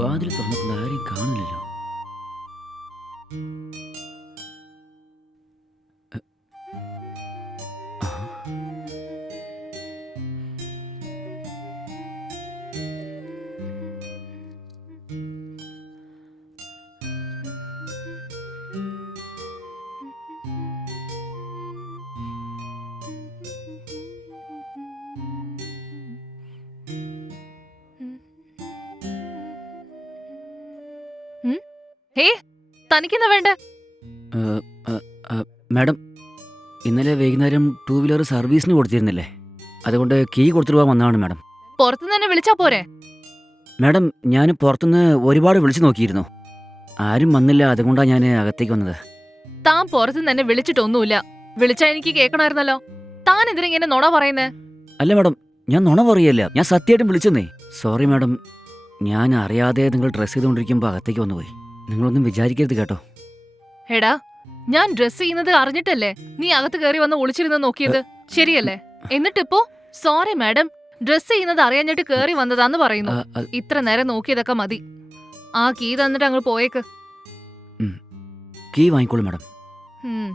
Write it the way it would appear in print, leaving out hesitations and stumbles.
വാതിൽ തുറന്നപ്പോൾ ആരെയും കാണുന്നില്ലല്ലോ. ആ, ഉം? ഹേ, തനിക്കെന്താ വേണ്ടേ? ആ, ആ, ആ, മാഡം, ഇന്നലെ വൈകുന്നേരം ടൂ വീലർ സർവീസിന് കൊടുത്തിരുന്നില്ലേ? അതുകൊണ്ട് കീ കൊടുത്തിട്ട് പോകാൻ വന്നതാണ് മാഡം. പുറത്തുനിന്ന് തന്നെ വിളിച്ചാ പോരെ? മാഡം, ഞാൻ പുറത്തുനിന്ന് ഒരുപാട് വിളിച്ചു നോക്കിയിരുന്നു. ആരും വന്നില്ല. അതുകൊണ്ടാണ് ഞാൻ അകത്തേക്ക് വന്നത്. താൻ പുറത്തുനിന്ന് തന്നെ വിളിച്ചിട്ടൊന്നുമില്ല. വിളിച്ചാ എനിക്ക് കേൾക്കണമായിരുന്നല്ലോ. താൻ ഇതിനെങ്ങനെ നുണ പറയുന്നേ? അല്ല മാഡം, ഞാൻ നുണ പറയല്ല. ഞാൻ സത്യമായിട്ടും വിളിച്ചെന്നേ. സോറി മാഡം, ഞാൻ അറിയാതെ നിങ്ങൾ ഡ്രസ്സ് ചെയ്തുകൊണ്ടിരിക്കുമ്പോൾ അകത്തേക്ക് വന്നുപോയി. നിങ്ങളൊന്നും വിചാരിക്കരുത് കേട്ടോ. എടാ, ഞാൻ ഡ്രസ് ചെയ്യുന്നത് അറിഞ്ഞിട്ടല്ലേ നീ അകത്ത് കയറി വന്ന് ഒളിച്ചിരുന്ന് നോക്കിയത്? ശരിയല്ലേ? എന്നിട്ടിപ്പോ സോറി മാഡം, ഡ്രസ് ചെയ്യുന്നത് അറിയാഞ്ഞിട്ട് കയറി വന്നതാന്ന് പറയുന്നു. ഇത്ര നേരം നോക്കിയതൊക്കെ മതി. ആ കീ തന്നിട്ട് അങ്ങ് പോയേക്ക്. Key വാങ്ങിക്കോളൂ madam. ഉം.